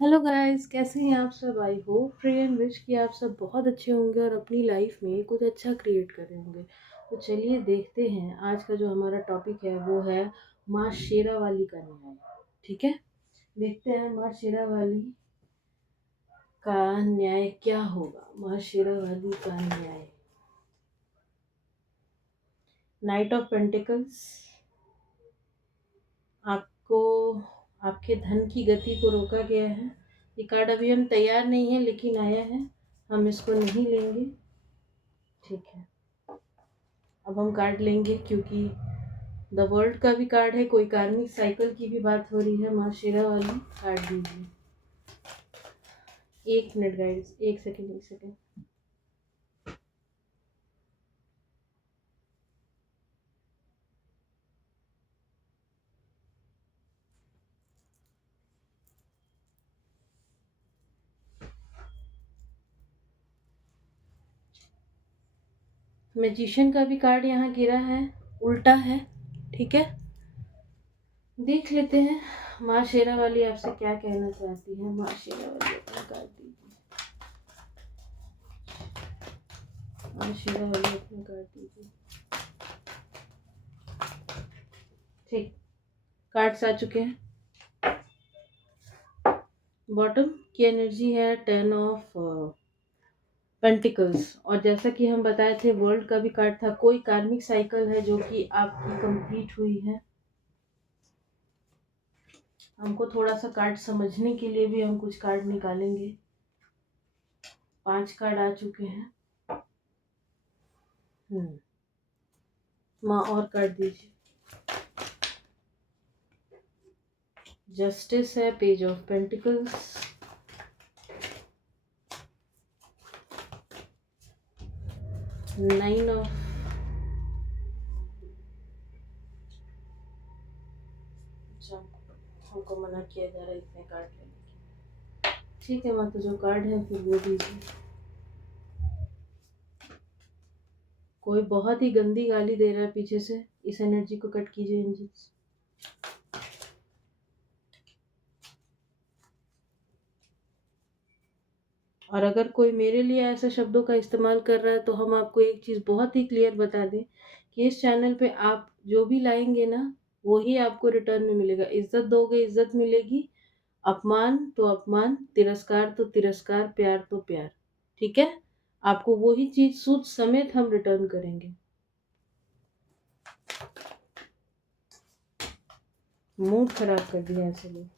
Hello guys, कैसे हैं आप सब। I hope pray and wish कि आप सब बहुत अच्छे होंगे और अपनी लाइफ में कुछ अच्छा क्रिएट कर रहे होंगे। तो चलिए देखते हैं, आज का जो हमारा टॉपिक है वो है माँ शेरावाली का न्याय। ठीक है, देखते हैं माँ शेरावाली का न्याय क्या होगा। माँ शेरावाली का न्याय। Night of pentacles. आपको आपके धन की गति को रोका गया है। ये कार्ड अभी हम तैयार नहीं है लेकिन आया है, हम इसको नहीं लेंगे। ठीक है, अब हम कार्ड लेंगे क्योंकि द वर्ल्ड का भी कार्ड है, कोई कार्मिक साइकिल की भी बात हो रही है। माँ शेरा वाली कार्ड दीजिए। एक मिनट गाइस, एक सेकेंड एक सेकेंड। मैजिशियन का भी कार्ड यहाँ गिरा है, उल्टा है। ठीक है, देख लेते हैं माँ शेरा वाली आपसे क्या कहना चाहती है। माँ शेरा वाली अपना कार्ड दीजिए। माँ शेरा वाली अपना कार्ड दीजिए। ठीक, कार्ड्स आ चुके हैं। बॉटम की एनर्जी है 10 ऑफ पेंटिकल्स, और जैसा कि हम बताए थे वर्ल्ड का भी कार्ड था, कोई कार्मिक साइकिल है जो कि आपकी कंप्लीट हुई है। हमको थोड़ा सा कार्ड समझने के लिए भी हम कुछ कार्ड निकालेंगे। 5 कार्ड आ चुके हैं। माँ और कार्ड दीजिए। जस्टिस है, page of pentacles, nine of हमको मना किया जा रहा है इतने कार्ड लेने की। ठीक है माँ, तो जो कार्ड है फिर वो दीजिए। कोई बहुत ही गंदी गाली दे रहा है पीछे से, इस एनर्जी को कट कीजिए एंजल्स। और अगर कोई मेरे लिए ऐसे शब्दों का इस्तेमाल कर रहा है तो हम आपको एक चीज़ बहुत ही क्लियर बता दें कि इस चैनल पे आप जो भी लाएंगे ना, वो ही आपको रिटर्न में मिलेगा। इज्जत दोगे इज्जत मिलेगी, अपमान तो अपमान, तिरस्कार तो तिरस्कार, प्यार तो प्यार। ठीक है, आपको वही चीज़ सूद समेत हम रिटर्न करेंगे। मूड खराब कर दिया ऐसे लोग।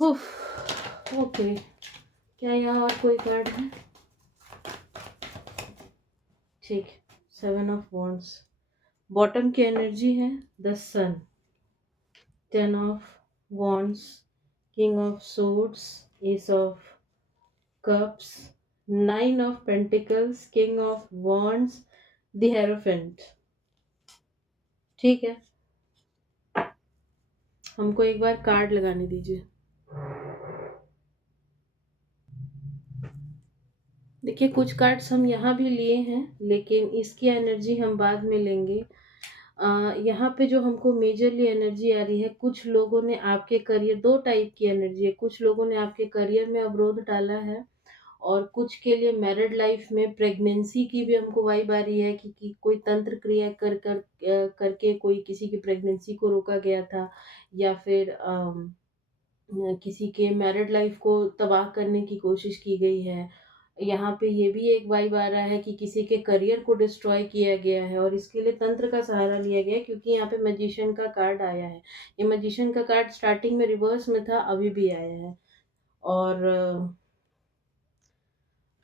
ओके, क्या यहाँ और कोई कार्ड है? ठीक, 7 ऑफ वॉन्ड्स। बॉटम की एनर्जी है the sun, 10 of wands, king of swords, ace of cups, 9 of pentacles, king of wands, the hierophant. ठीक है, हमको एक बार कार्ड लगाने दीजिए। देखिए, कुछ कार्ड्स हम यहाँ भी लिए हैं लेकिन इसकी एनर्जी हम बाद में लेंगे। यहाँ पे जो हमको मेजरली एनर्जी आ रही है, कुछ लोगों ने आपके करियर, दो टाइप की एनर्जी है। कुछ लोगों ने आपके करियर में अवरोध डाला है और कुछ के लिए मैरिड लाइफ में प्रेगनेंसी की भी हमको वाइब आ रही है कि कोई तंत्र क्रिया करके कोई किसी की प्रेगनेंसी को रोका गया था, या फिर किसी के मैरिड लाइफ को तबाह करने की कोशिश की गई है। यहाँ पे ये भी एक वाइब आ रहा है कि किसी के करियर को डिस्ट्रॉय किया गया है और इसके लिए तंत्र का सहारा लिया गया है, क्योंकि यहाँ पे मैजिशियन का कार्ड आया है। ये मैजिशियन का कार्ड स्टार्टिंग में रिवर्स में था, अभी भी आया है। और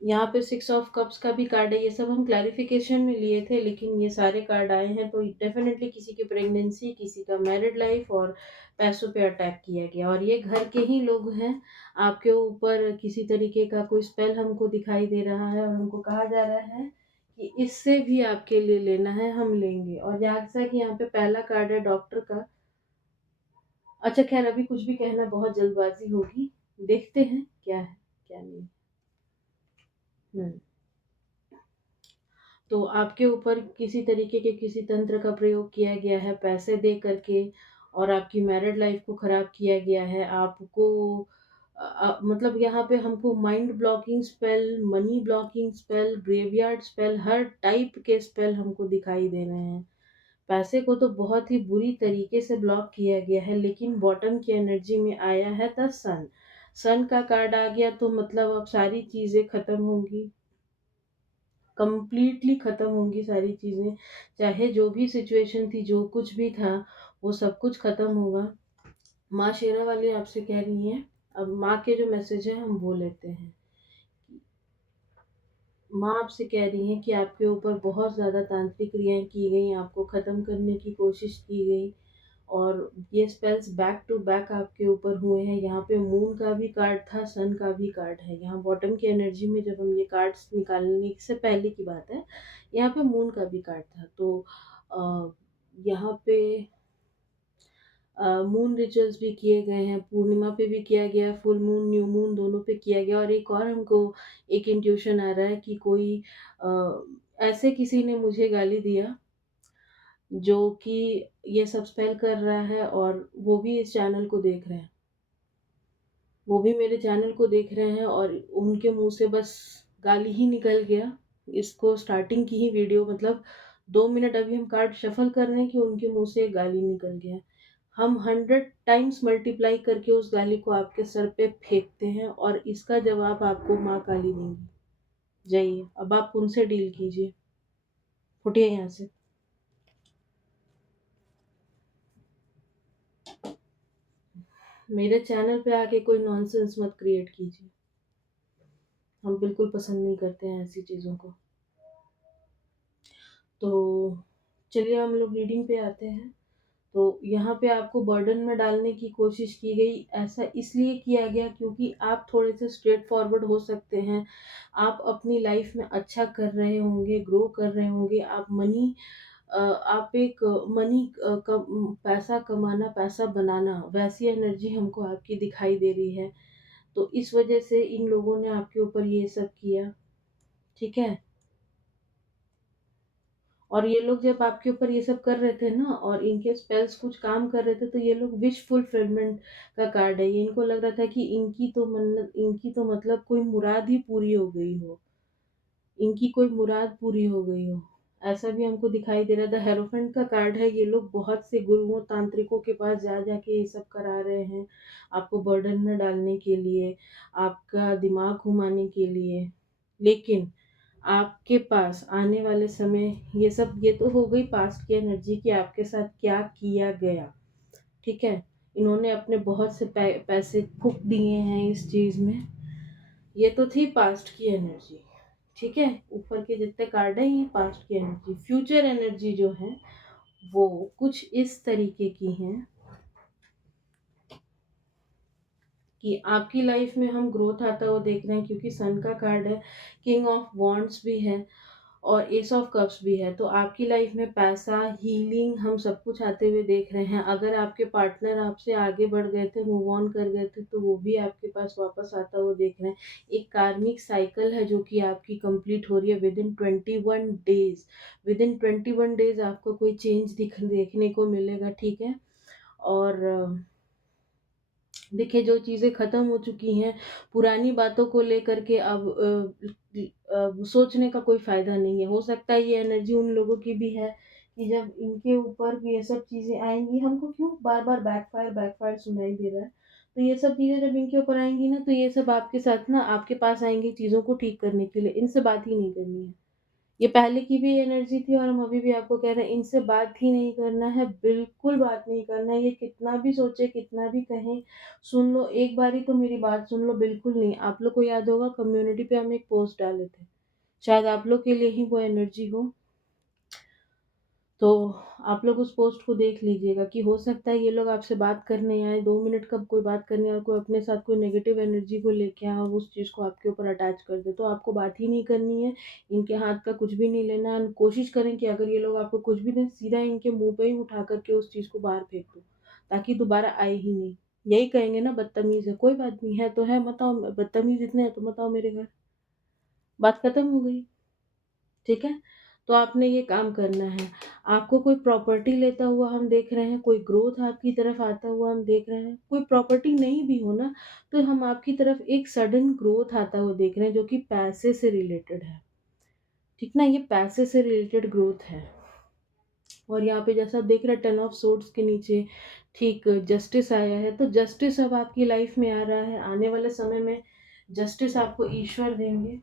यहाँ पे 6 ऑफ कप्स का भी कार्ड है। ये सब हम क्लैरिफिकेशन में लिए थे लेकिन ये सारे कार्ड आए हैं, तो डेफिनेटली किसी की प्रेगनेंसी, किसी का मैरिड लाइफ और पैसों पे अटैक किया गया, और ये घर के ही लोग हैं। आपके ऊपर किसी तरीके का कोई स्पेल हमको दिखाई दे रहा है और हमको कहा जा रहा है कि इससे भी आपके लिए लेना है, हम लेंगे। और जैसा कि यहाँ पे पहला कार्ड है डॉक्टर का। अच्छा खैर, अभी कुछ भी कहना बहुत जल्दबाजी होगी, देखते हैं क्या है क्या नहीं। हम्म तो आपके ऊपर किसी तरीके के किसी तंत्र का प्रयोग किया गया है पैसे दे करके, और आपकी मैरिड लाइफ को ख़राब किया गया है। आपको मतलब यहाँ पे हमको mind blocking spell, money blocking spell, graveyard spell, हर टाइप के स्पेल हमको दिखाई दे रहे हैं। पैसे को तो बहुत ही बुरी तरीके से ब्लॉक किया गया है, लेकिन बॉटम की एनर्जी में आया है द सन। सन का कार्ड आ गया तो मतलब अब सारी चीज़ें ख़त्म होंगी, कंप्लीटली ख़त्म होंगी सारी चीज़ें। चाहे जो भी सिचुएशन थी, जो कुछ भी था, वो सब कुछ ख़त्म होगा। माँ शेरा वाली आपसे कह रही हैं, अब माँ के जो मैसेज हैं हम वो लेते हैं। माँ आपसे कह रही हैं कि आपके ऊपर बहुत ज़्यादा तांत्रिक क्रियाएँ की गई, आपको ख़त्म करने की कोशिश की गई और ये स्पेल्स बैक टू बैक आपके ऊपर हुए हैं। यहाँ पे मून का भी कार्ड था, सन का भी कार्ड है। यहाँ बॉटम की एनर्जी में जब हम ये कार्ड्स निकालने से पहले की बात है, यहाँ पे मून का भी कार्ड था। तो यहाँ पे मून रिचुअल्स भी किए गए हैं, पूर्णिमा पे भी किया गया, फुल मून, न्यू मून दोनों पे किया गया। और एक और हमको एक इंट्यूशन आ रहा है कि कोई ऐसे किसी ने मुझे गाली दिया, जो कि ये सब स्पेल कर रहा है और वो भी इस चैनल को देख रहे हैं। वो भी मेरे चैनल को देख रहे हैं और उनके मुँह से बस गाली ही निकल गया। इसको स्टार्टिंग की ही वीडियो मतलब 2 मिनट अभी हम कार्ड शफ़ल कर रहे हैं कि उनके मुँह से गाली निकल गया। हम 100 टाइम्स मल्टीप्लाई करके उस गाली को आपके सर पे फेंकते हैं और इसका जवाब आपको माँ काली देंगी। जाइए, अब आप उनसे डील कीजिए। उठिए यहाँ से। मेरे चैनल पे आके कोई नॉनसेंस मत क्रिएट कीजिए। हम बिल्कुल पसंद नहीं करते हैं ऐसी चीज़ों को। तो चलिए हम लोग रीडिंग पे आते हैं। तो यहाँ पे आपको बर्डन में डालने की कोशिश की गई। ऐसा इसलिए किया गया क्योंकि आप थोड़े से स्ट्रेट फॉरवर्ड हो सकते हैं। आप अपनी लाइफ में अच्छा कर रहे होंगे, ग्रो कर रहे होंगे। आप एक मनी पैसा कमाना, पैसा बनाना, वैसी एनर्जी हमको आपकी दिखाई दे रही है। तो इस वजह से इन लोगों ने आपके ऊपर ये सब किया, ठीक है? और ये लोग जब आपके ऊपर ये सब कर रहे थे ना और इनके स्पेल्स कुछ काम कर रहे थे, तो ये लोग विश फुलफिलमेंट का कार्ड है। ये इनको लग रहा था कि इनकी तो मतलब कोई मुराद ही पूरी हो गई हो। इनकी कोई मुराद पूरी हो गई हो। ऐसा भी हमको दिखाई दे रहा था। हेरोफेंट का कार्ड है। ये लोग बहुत से गुरुओं, तांत्रिकों के पास जा के ये सब करा रहे हैं, आपको बर्डन में डालने के लिए, आपका दिमाग घुमाने के लिए। लेकिन आपके पास आने वाले समय ये तो हो गई पास्ट की एनर्जी कि आपके साथ क्या किया गया, ठीक है? इन्होंने अपने बहुत से पैसे फूँक दिए हैं इस चीज़ में। ये तो थी पास्ट की एनर्जी, ठीक है? ऊपर के जितने कार्ड हैं ये पास्ट की एनर्जी। फ्यूचर एनर्जी जो है वो कुछ इस तरीके की हैं कि आपकी लाइफ में हम ग्रोथ आता हुआ देख रहे हैं क्योंकि सन का कार्ड है, किंग ऑफ वॉन्ड्स भी है और एस ऑफ कप्स भी है। तो आपकी लाइफ में पैसा, हीलिंग, हम सब कुछ आते हुए देख रहे हैं। अगर आपके पार्टनर आपसे आगे बढ़ गए थे, मूव ऑन कर गए थे, तो वो भी आपके पास वापस आता हुआ देख रहे हैं। एक कार्मिक साइकिल है जो कि आपकी कंप्लीट हो रही है विदिन 21 डेज। विदिन 21 डेज आपको कोई चेंज देखने को मिलेगा, ठीक है? और देखिए जो चीज़ें ख़त्म हो चुकी हैं, पुरानी बातों को लेकर के अब सोचने का कोई फ़ायदा नहीं है। हो सकता है ये एनर्जी उन लोगों की भी है कि जब इनके ऊपर भी ये सब चीज़ें आएँगी, हमको क्यों बार-बार बैकफ़ायर सुनाई दे रहा है। तो ये सब चीज़ें जब इनके ऊपर आएँगी ना, तो ये सब आपके साथ ना आपके पास आएँगी चीज़ों को ठीक करने के लिए, इनसे बात ही नहीं करनी है। ये पहले की भी एनर्जी थी और हम अभी भी आपको कह रहे हैं, इनसे बात ही नहीं करना है, बिल्कुल बात नहीं करना है। ये कितना भी सोचे, कितना भी कहें, सुन लो, एक बारी तो मेरी बात सुन लो, बिल्कुल नहीं। आप लोग को याद होगा कम्युनिटी पे हम एक पोस्ट डाले थे, शायद आप लोग के लिए ही वो एनर्जी हो। तो आप लोग उस पोस्ट को देख लीजिएगा कि हो सकता है ये लोग आपसे बात करने आए, 2 मिनट का कोई बात करने आए और कोई अपने साथ कोई नेगेटिव एनर्जी को लेके आए और उस चीज़ को आपके ऊपर अटैच कर दे। तो आपको बात ही नहीं करनी है, इनके हाथ का कुछ भी नहीं लेना है। कोशिश करें कि अगर ये लोग आपको कुछ भी दें, सीधा इनके मुँह पे ही उठा कर के उस चीज़ को बाहर फेंक दो, ताकि दोबारा आए ही नहीं। यही कहेंगे ना बदतमीज़ है, कोई बात नहीं है तो है, मत आओ, बदतमीज़ इतने हैं तो मत आओ मेरे घर। बात खत्म हो गई, ठीक है? तो आपने ये काम करना है। आपको कोई प्रॉपर्टी लेता हुआ हम देख रहे हैं, कोई ग्रोथ आपकी तरफ आता हुआ हम देख रहे हैं। कोई प्रॉपर्टी नहीं भी हो ना, तो हम आपकी तरफ एक सडन ग्रोथ आता हुआ देख रहे हैं, जो कि पैसे से रिलेटेड है। ठीक ना? ये पैसे से रिलेटेड ग्रोथ है। और यहाँ पे जैसा आप देख रहे हैं 10 ऑफ सोर्ड्स के नीचे ठीक जस्टिस आया है, तो जस्टिस अब आपकी लाइफ में आ रहा है। आने वाले समय में जस्टिस आपको ईश्वर देंगे।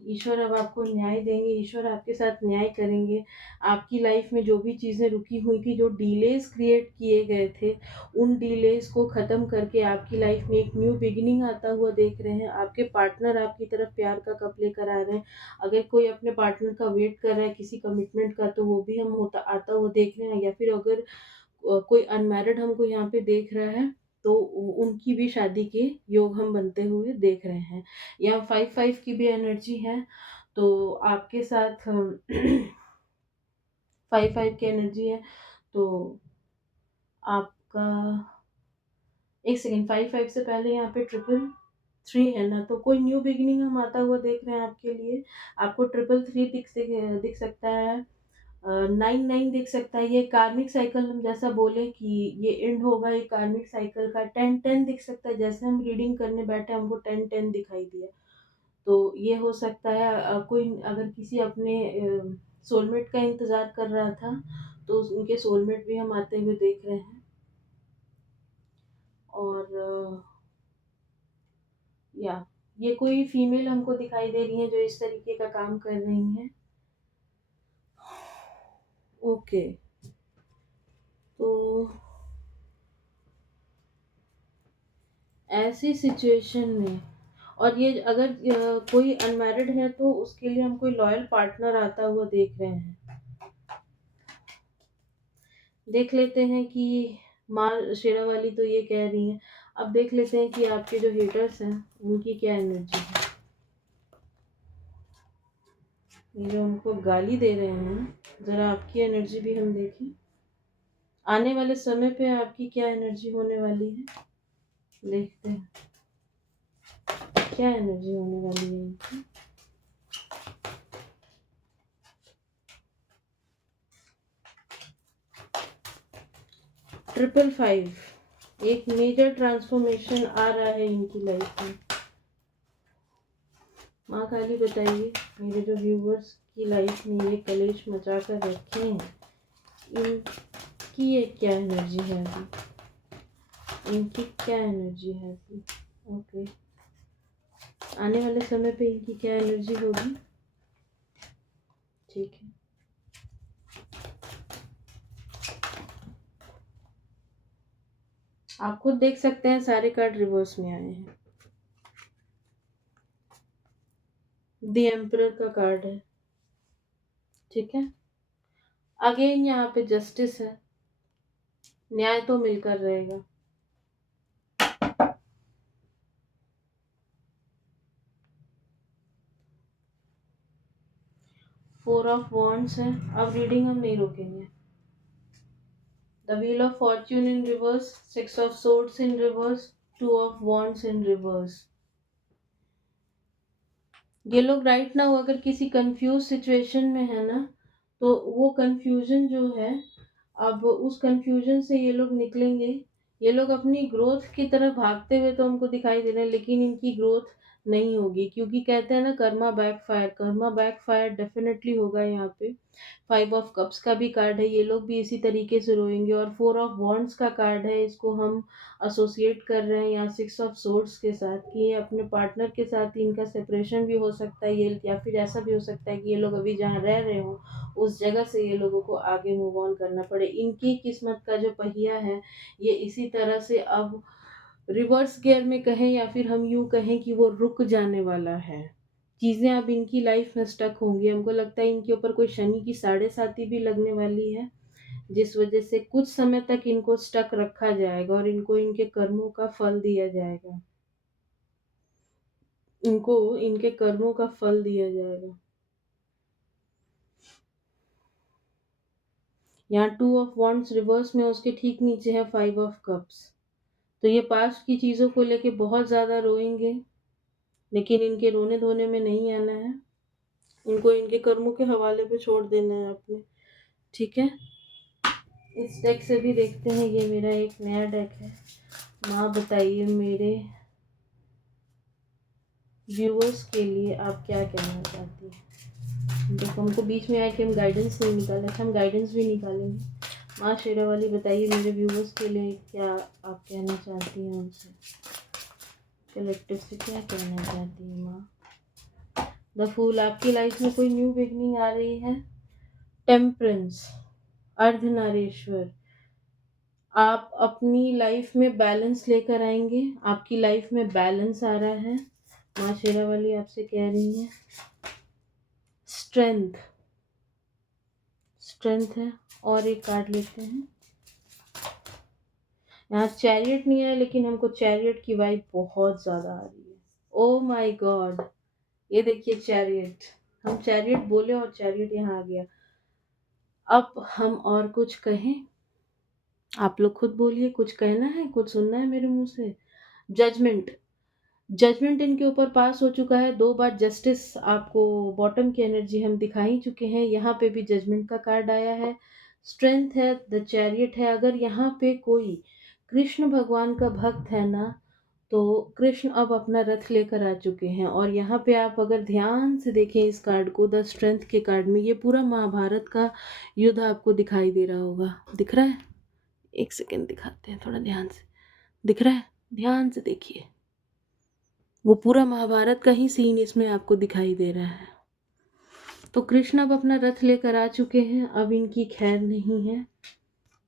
ईश्वर अब आपको न्याय देंगे, ईश्वर आपके साथ न्याय करेंगे। आपकी लाइफ में जो भी चीज़ें रुकी हुई थी, जो डिलेज़ क्रिएट किए गए थे, उन डिलेज़ को ख़त्म करके आपकी लाइफ में एक न्यू बिगिनिंग आता हुआ देख रहे हैं। आपके पार्टनर आपकी तरफ प्यार का कप लेकर आ रहे हैं। अगर कोई अपने पार्टनर का वेट कर रहा है किसी कमिटमेंट का, तो वो भी हम होता आता हुआ देख रहे हैं। या फिर अगर कोई अनमैरिड हमको यहाँ पे देख रहा है, तो उनकी भी शादी के योग हम बनते हुए देख रहे हैं। यहाँ 5-5 की भी एनर्जी है, तो आपके साथ 5-5 की एनर्जी है, तो आपका एक सेकंड, 5-5 से पहले यहाँ पे 333 है ना, तो कोई न्यू बिगिनिंग हम आता हुआ देख रहे हैं आपके लिए। आपको 333 दिख सकता है। 9-9 दिख सकता है। ये कार्मिक साइकिल हम जैसा बोले कि ये एंड होगा ये कार्मिक साइकिल का। 10-10 दिख सकता है। जैसे हम रीडिंग करने बैठे हमको 10-10 दिखाई दिया। तो ये हो सकता है कोई अगर किसी अपने सोलमेट का इंतज़ार कर रहा था, तो उनके सोलमेट भी हम आते हुए देख रहे हैं। और या ये कोई फीमेल हमको दिखाई दे रही है जो इस तरीके का काम कर रही हैं। ओके, तो ऐसी सिचुएशन में, और ये अगर कोई अनमैरिड है तो उसके लिए हम कोई लॉयल पार्टनर आता हुआ देख रहे हैं। देख लेते हैं कि माँ शेरावाली तो ये कह रही हैं। अब देख लेते हैं कि आपके जो हेटर्स हैं उनकी क्या एनर्जी है। ये जो उनको गाली दे रहे हैं, ज़रा आपकी एनर्जी भी हम देखें। आने वाले समय पे आपकी क्या एनर्जी होने वाली है, देखते हैं क्या एनर्जी होने वाली है इनकी। 555 एक मेजर ट्रांसफॉर्मेशन आ रहा है इनकी लाइफ में। माँ काली बताइए, मेरे जो व्यूवर्स की लाइफ में ये कलेश मचा कर रखे हैं, इनकी ये क्या एनर्जी है अभी, इनकी क्या एनर्जी है अभी। ओके, आने वाले समय पे इनकी क्या एनर्जी होगी। ठीक है, आप खुद देख सकते हैं सारे कार्ड रिवर्स में आए हैं। द एम्परर का कार्ड है। ठीक है, अगेन यहाँ पे जस्टिस है, न्याय तो मिलकर रहेगा। फोर ऑफ वॉन्ड्स है। अब रीडिंग हम नहीं रोकेंगे। The wheel of Fortune in reverse, 6 of swords in reverse, 2 of wands in reverse. ये लोग राइट नाउ अगर किसी कंफ्यूज सिचुएशन में है ना, तो वो कंफ्यूजन जो है, अब उस कंफ्यूजन से ये लोग निकलेंगे। ये लोग अपनी ग्रोथ की तरफ भागते हुए तो हमको दिखाई दे रहे हैं, लेकिन इनकी ग्रोथ नहीं होगी, क्योंकि कहते हैं ना कर्मा बैक फायर डेफिनेटली होगा यहाँ पे। 5 ऑफ कप्स का भी कार्ड है, ये लोग भी इसी तरीके से रोएंगे। और 4 ऑफ वॉन्ड्स का कार्ड है, इसको हम एसोसिएट कर रहे हैं यहाँ 6 ऑफ सोर्ड्स के साथ, कि ये अपने पार्टनर के साथ ही इनका सेपरेशन भी हो सकता है ये, या फिर ऐसा भी हो सकता है कि ये लोग अभी जहाँ रह रहे हो उस जगह से ये लोगों को आगे मूव ऑन करना पड़े। इनकी किस्मत का जो पहिया है, ये इसी तरह से अब रिवर्स गियर में कहें, या फिर हम यूँ कहें कि वो रुक जाने वाला है। चीज़ें अब इनकी लाइफ में स्टक होंगी। हमको लगता है इनके ऊपर कोई शनि की 7.5 भी लगने वाली है, जिस वजह से कुछ समय तक इनको स्टक रखा जाएगा और इनको इनके कर्मों का फल दिया जाएगा। इनको इनके कर्मों का फल दिया जाएगा। यहाँ 2 ऑफ वॉन्ड्स रिवर्स में, उसके ठीक नीचे है 5 ऑफ कप्स। तो ये पास्ट की चीज़ों को लेके बहुत ज़्यादा रोएंगे, लेकिन इनके रोने धोने में नहीं आना है। इनको इनके कर्मों के हवाले पे छोड़ देना है आपने, ठीक है? इस डेक से भी देखते हैं, ये मेरा एक नया डेक है। माँ बताइए मेरे व्यूअर्स के लिए आप क्या कहना चाहती हैं? देखो हमको बीच में आया कि हम गाइडेंस नहीं निकाले, अच्छा हम गाइडेंस भी निकालेंगे। माँ शेरा वाली बताइए मेरे व्यूअर्स के लिए क्या आप कहना चाहती हैं उनसे, कलेक्टिव से क्या कहना चाहती हैं माँ? द फूल, आपकी लाइफ में कोई न्यू बिगनिंग आ रही है। टेम्परेंस, अर्धनारीश्वर, आप अपनी लाइफ में बैलेंस लेकर आएंगे, आपकी लाइफ में बैलेंस आ रहा है। माँ शेरा वाली आपसे कह रही है स्ट्रेंथ, स्ट्रेंथ है। और एक कार्ड लेते हैं, यहाँ चैरियट नहीं है लेकिन हमको चैरियट की वाइब बहुत ज्यादा आ रही है। ओ माय गॉड, ये देखिए चैरियट, हम चैरियट बोले और चैरियट यहाँ आ गया। अब हम और कुछ कहें, आप लोग खुद बोलिए, कुछ कहना है, कुछ सुनना है मेरे मुंह से। जजमेंट, जजमेंट इनके ऊपर पास हो चुका है 2 बार। जस्टिस आपको बॉटम की एनर्जी हम दिखा ही चुके हैं, यहाँ पे भी जजमेंट का कार्ड आया है। स्ट्रेंथ है, द चैरियट है। अगर यहाँ पे कोई कृष्ण भगवान का भक्त है ना, तो कृष्ण अब अपना रथ लेकर आ चुके हैं। और यहाँ पे आप अगर ध्यान से देखें इस कार्ड को, द स्ट्रेंथ के कार्ड में ये पूरा महाभारत का युद्ध आपको दिखाई दे रहा होगा। दिख रहा है? एक सेकेंड दिखाते हैं थोड़ा ध्यान से। दिख रहा है? ध्यान से देखिए, वो पूरा महाभारत का ही सीन इसमें आपको दिखाई दे रहा है। तो कृष्ण अब अपना रथ लेकर आ चुके हैं, अब इनकी खैर नहीं है,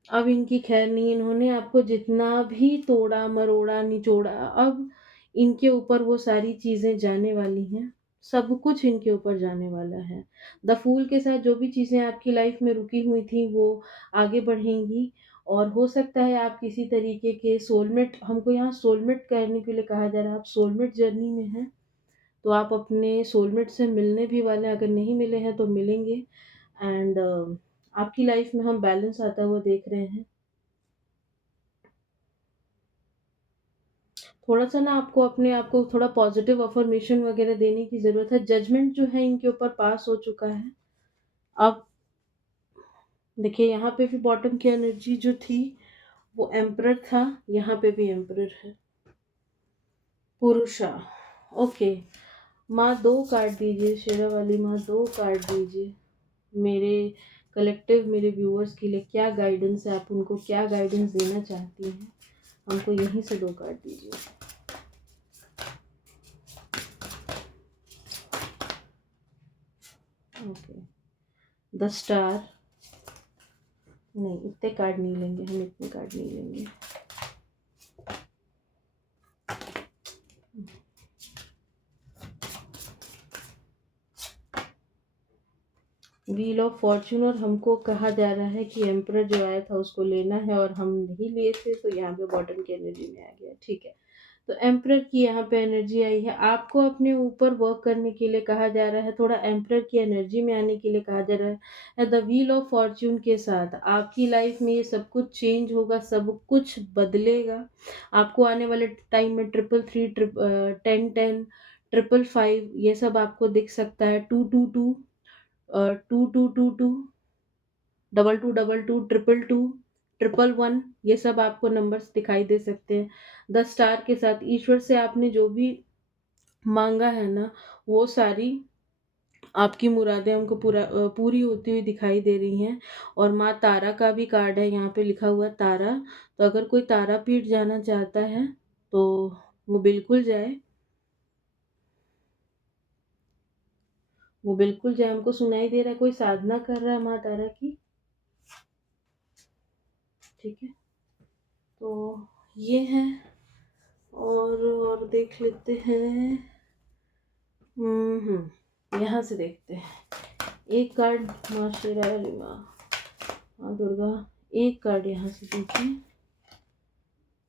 अब इनकी खैर नहीं। इन्होंने आपको जितना भी तोड़ा मरोड़ा निचोड़ा, अब इनके ऊपर वो सारी चीजें जाने वाली हैं, सब कुछ इनके ऊपर जाने वाला है। द फूल के साथ जो भी चीजें आपकी लाइफ में रुकी हुई थी वो आगे बढ़ेंगी। और हो सकता है आप किसी तरीके के सोलमेट, हमको यहाँ सोलमेट कहने के लिए कहा जा रहा है, आप सोलमेट जर्नी में हैं, तो आप अपने सोलमेट से मिलने भी वाले हैं। अगर नहीं मिले हैं तो मिलेंगे। एंड आपकी लाइफ में हम बैलेंस आता हुआ देख रहे हैं। थोड़ा सा ना आपको अपने आप को थोड़ा पॉजिटिव अफर्मेशन वगैरह देने की ज़रूरत है। जजमेंट जो है इनके ऊपर पास हो चुका है। अब देखिए यहाँ पे भी बॉटम की एनर्जी जो थी वो एम्परर था, यहाँ पे भी एम्परर है, पुरुषा। ओके माँ 2 कार्ड दीजिए, शेरा वाली माँ 2 कार्ड दीजिए मेरे कलेक्टिव, मेरे व्यूअर्स के लिए क्या गाइडेंस है, आप उनको क्या गाइडेंस देना चाहती हैं, हमको यहीं से 2 कार्ड दीजिए। ओके द स्टार, नहीं इतने कार्ड नहीं लेंगे हम, इतने कार्ड नहीं लेंगे। व्हील ऑफ फॉर्चून, और हमको कहा जा रहा है कि एम्परर जो आया था उसको लेना है और हम नहीं लिए थे, तो यहाँ पे बॉटम की एनर्जी में आ गया। ठीक है, तो एम्परर की यहाँ पे एनर्जी आई है। आपको अपने ऊपर वर्क करने के लिए कहा जा रहा है, थोड़ा एम्परर की एनर्जी में आने के लिए कहा जा रहा है। द व्हील ऑफ फॉर्चून के साथ आपकी लाइफ में ये सब कुछ चेंज होगा, सब कुछ बदलेगा। आपको आने वाले टाइम में 333 10 10 555 ये सब आपको दिख सकता है। 222 2222 2222 222 111 ये सब आपको नंबर्स दिखाई दे सकते हैं। द स्टार के साथ ईश्वर से आपने जो भी मांगा है ना, वो सारी आपकी मुरादें हमको पूरी होती हुई दिखाई दे रही हैं। और माँ तारा का भी कार्ड है, यहाँ पे लिखा हुआ तारा, तो अगर कोई तारापीठ जाना चाहता है तो वो बिल्कुल जाए, वो बिल्कुल जाए। हमको सुनाई दे रहा है कोई साधना कर रहा है माँ तारा की, ठीक है। तो ये है, और देख लेते हैं। यहाँ से देखते हैं एक कार्ड, माँ शेरा वाली माँ, माँ दुर्गा, एक कार्ड यहाँ से दीजिए।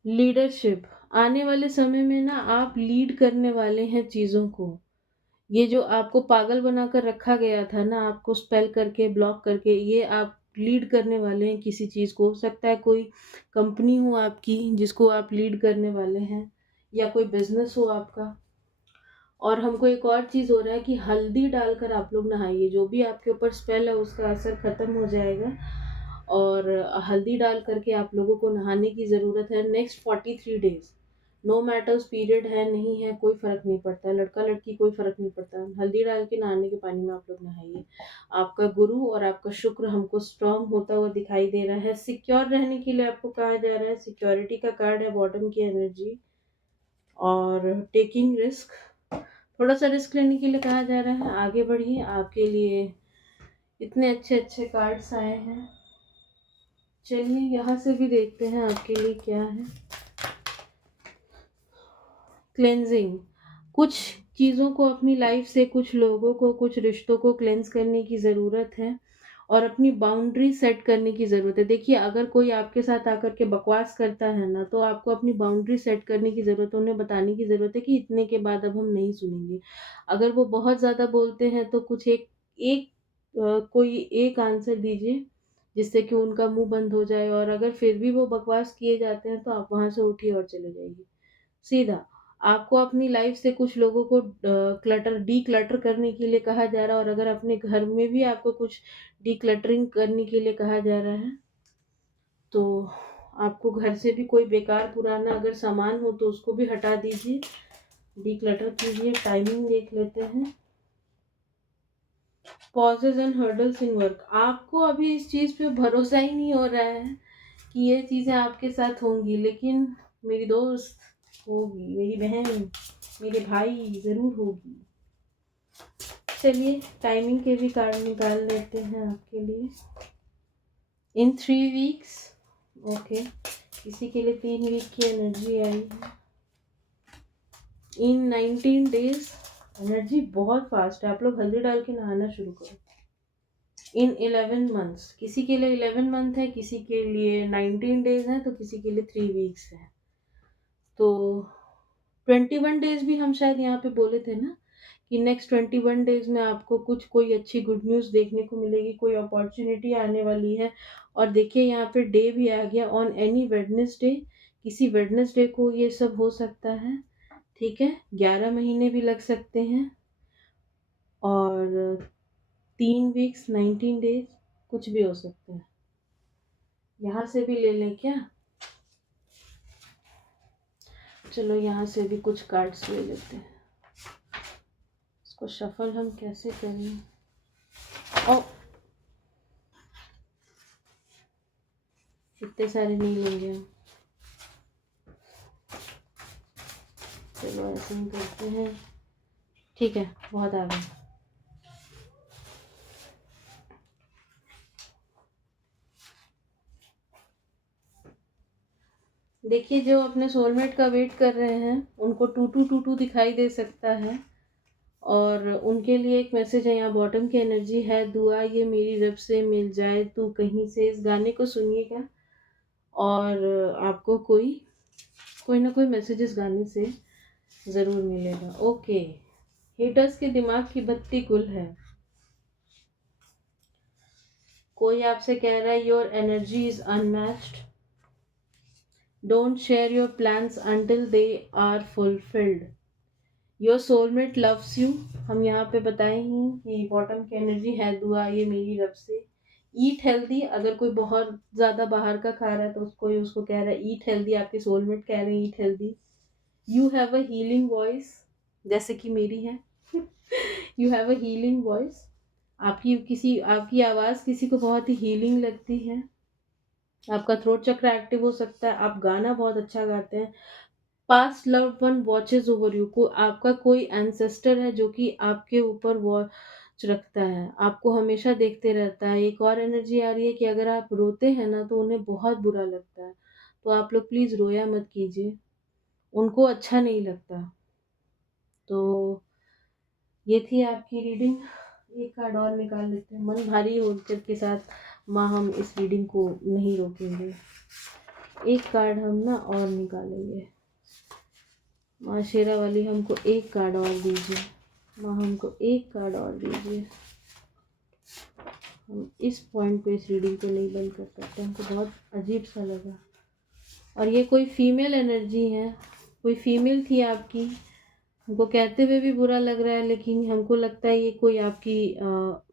लीडरशिप, आने वाले समय में ना आप लीड करने वाले हैं चीज़ों को। ये जो आपको पागल बनाकर रखा गया था ना, आपको स्पेल करके ब्लॉक करके, ये आप लीड करने वाले हैं किसी चीज़ को। हो सकता है कोई कंपनी हो आपकी जिसको आप लीड करने वाले हैं, या कोई बिजनेस हो आपका। और हमको एक और चीज़ हो रहा है कि हल्दी डालकर आप लोग नहाइए, जो भी आपके ऊपर स्पेल है उसका असर ख़त्म हो जाएगा। और हल्दी डाल करके आप लोगों को नहाने की ज़रूरत है next 43 days. No matters period है नहीं है, कोई फ़र्क नहीं पड़ता, लड़का लड़की कोई फ़र्क नहीं पड़ता, हल्दी डाल के नहाने के पानी में आप लोग नहाइए। आपका गुरु और आपका शुक्र हमको स्ट्रांग होता हुआ दिखाई दे रहा है। सिक्योर रहने के लिए आपको कहा जा रहा है, सिक्योरिटी का कार्ड है, बॉटम की एनर्जी। और टेकिंग रिस्क, थोड़ा सा रिस्क लेने के लिए कहा जा रहा है। आगे बढ़िए, आपके लिए इतने अच्छे अच्छे कार्ड्स आए हैं। चलिए यहाँ से भी देखते हैं आपके लिए क्या है। क्लेंजिंग, कुछ चीज़ों को अपनी लाइफ से, कुछ लोगों को, कुछ रिश्तों को क्लेंज करने की ज़रूरत है और अपनी बाउंड्री सेट करने की ज़रूरत है। देखिए, अगर कोई आपके साथ आकर के बकवास करता है ना, तो आपको अपनी बाउंड्री सेट करने की ज़रूरत है, उन्हें बताने की ज़रूरत है कि इतने के बाद अब हम नहीं सुनेंगे। अगर वो बहुत ज़्यादा बोलते हैं तो कुछ एक एक कोई एक आंसर दीजिए जिससे कि उनका मुँह बंद हो जाए, और अगर फिर भी वो बकवास किए जाते हैं तो आप वहाँ से उठिए और चले जाइए। सीधा आपको अपनी लाइफ से कुछ लोगों को डीक्लटर करने के लिए कहा जा रहा है, और अगर अपने घर में भी आपको कुछ डीक्लटरिंग करने के लिए कहा जा रहा है, तो आपको घर से भी कोई बेकार पुराना अगर सामान हो तो उसको भी हटा दीजिए, डीक्लटर कीजिए। टाइमिंग देख लेते हैं। Pauses and hurdles in work, आपको अभी इस चीज़ पे भरोसा ही नहीं हो रहा है कि ये चीज़ें आपके साथ होंगी, लेकिन मेरी दोस्त होगी, मेरी बहन, मेरे भाई ज़रूर होगी। चलिए टाइमिंग के भी कार्ड निकाल लेते हैं आपके लिए। इन 3 वीक्स, ओके, किसी के लिए 3 वीक की एनर्जी आई है। इन 19 डेज, एनर्जी बहुत फास्ट है, आप लोग हल्दी डाल के नहाना शुरू करो। इन 11 मंथ्स, किसी के लिए 11 मंथ है, किसी के लिए 19 डेज है, तो किसी के लिए 3 वीक्स है। तो 21 डेज भी हम शायद यहाँ पे बोले थे ना कि नेक्स्ट 21 डेज में आपको कुछ कोई अच्छी गुड न्यूज़ देखने को मिलेगी, कोई अपॉर्चुनिटी आने वाली है। और देखिए यहाँ पे डे भी आ गया, ऑन एनी वेडनेसडे, किसी वेडनेसडे को ये सब हो सकता है। ठीक है, 11 महीने भी लग सकते हैं, और 3 वीक्स, 19 डेज, कुछ भी हो सकता है। यहाँ से भी ले लें क्या? चलो यहाँ से भी कुछ कार्ड्स ले लेते हैं। इसको शफल हम कैसे करें? ओ, इतने सारे नहीं लेंगे हम। चलो ऐसे ही करते हैं। ठीक है, बहुत आ गए। देखिए, जो अपने सोलमेट का वेट कर रहे हैं उनको 2222 दिखाई दे सकता है, और उनके लिए एक मैसेज है यहाँ, बॉटम की एनर्जी है, दुआ ये मेरी रब से मिल जाए तू कहीं से। इस गाने को सुनिएगा और आपको कोई ना कोई मैसेज इस गाने से ज़रूर मिलेगा। ओके, हेटर्स के दिमाग की बत्ती गुल है। कोई आपसे कह रहा है your energy is unmatched, don't share your plans until they are fulfilled, your soulmate loves you. हम यहाँ पे बताएंगे कि बॉटम की एनर्जी है, दुआ ये मेरी रब से। ईट हेल्दी, अगर कोई बहुत ज़्यादा बाहर का खा रहा है तो उसको कह रहा है ईट हेल्दी, आपके सोलमेट कह रहे हैं eat healthy. You have a healing voice, जैसे कि मेरी है। You have a healing voice, आपकी आवाज़ किसी को बहुत ही हीलिंग लगती है। आपका थ्रोट चक्र एक्टिव हो सकता है, आप गाना बहुत अच्छा गाते हैं। Past loved one watches over you, को आपका कोई एंसेस्टर है जो कि आपके ऊपर वॉच रखता है, आपको हमेशा देखते रहता है। एक और एनर्जी आ रही है कि अगर आप रोते हैं ना तो उन्हें बहुत बुरा लगता है, तो आप लोग प्लीज़ रोया मत कीजिए, उनको अच्छा नहीं लगता। तो ये थी आपकी रीडिंग। एक कार्ड और निकाल लेते हैं। मन भारी होकर के साथ माँ हम इस रीडिंग को नहीं रोकेंगे। एक कार्ड हम ना और निकालेंगे। माँ शेरा वाली हमको एक कार्ड और दीजिए, माँ हमको एक कार्ड और दीजिए। हम इस पॉइंट पे इस रीडिंग को नहीं बंद कर सकते, हमको बहुत अजीब सा लगा। और ये कोई फीमेल एनर्जी है, कोई फीमेल थी आपकी हमको कहते हुए भी बुरा लग रहा है, लेकिन हमको लगता है ये कोई आपकी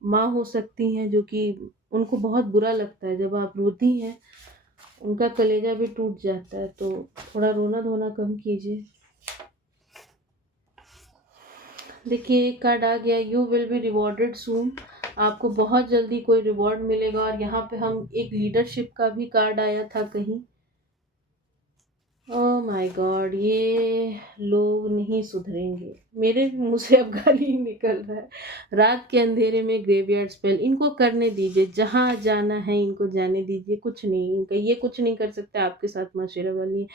माँ हो सकती हैं, जो कि उनको बहुत बुरा लगता है जब आप रोती हैं, उनका कलेजा भी टूट जाता है, तो थोड़ा रोना-धोना कम कीजिए। देखिए, एक कार्ड आ गया, यू विल बी रिवॉर्डेड सून। आपको बहुत जल्दी कोई रिवॉर्ड मिलेगा, और यहाँ पे हम एक लीडरशिप का भी कार्ड आया था कहीं। Oh my God! ये लोग नहीं सुधरेंगे। मेरे मुँह से अब गाली ही निकल रहा है। रात के अंधेरे में ग्रेवयार्ड स्पेल, इनको करने दीजिए, जहाँ जाना है इनको जाने दीजिए, कुछ नहीं, इनका ये कुछ नहीं कर सकते आपके साथ, माँ Sherawali.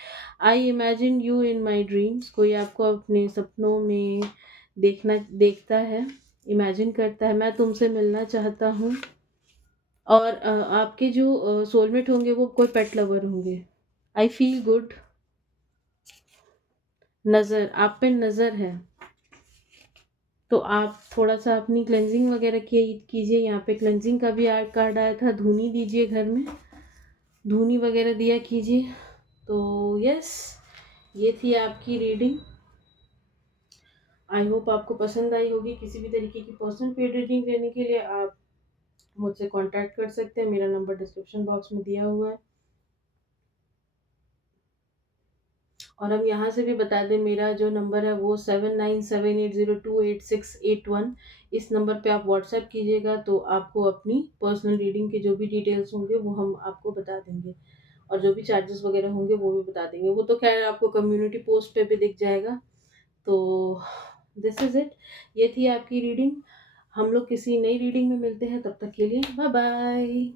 I imagine you in my dreams, कोई आपको अपने सपनों में देखता है, इमेजिन करता है, मैं तुमसे मिलना चाहता हूँ। और आपके जो सोलमेट होंगे वो कोई पेट लवर होंगे। I feel good. नज़र, आप पे नज़र है, तो आप थोड़ा-सा अपनी क्लेंजिंग वगैरह कीजिए। यहाँ पे क्लेंजिंग का भी कार्ड आया था, धूनी दीजिए घर में, धूनी वगैरह दिया कीजिए। तो यस, ये थी आपकी रीडिंग। आई होप आपको पसंद आई होगी। किसी भी तरीके की पर्सनल पेड रीडिंग लेने के लिए आप मुझसे कॉन्टैक्ट कर सकते हैं। मेरा नंबर डिस्क्रिप्शन बॉक्स में दिया हुआ है। और हम यहाँ से भी बता दें, मेरा जो नंबर है वो 7978028681। इस नंबर पे आप व्हाट्सएप कीजिएगा, तो आपको अपनी पर्सनल रीडिंग के जो भी डिटेल्स होंगे वो हम आपको बता देंगे, और जो भी चार्जेस वगैरह होंगे वो भी बता देंगे। वो तो खैर आपको कम्युनिटी पोस्ट पे भी दिख जाएगा। तो दिस इज़ इट। ये थी आपकी रीडिंग। हम लोग किसी नई रीडिंग में मिलते हैं, तब तक के लिए बाय बाय।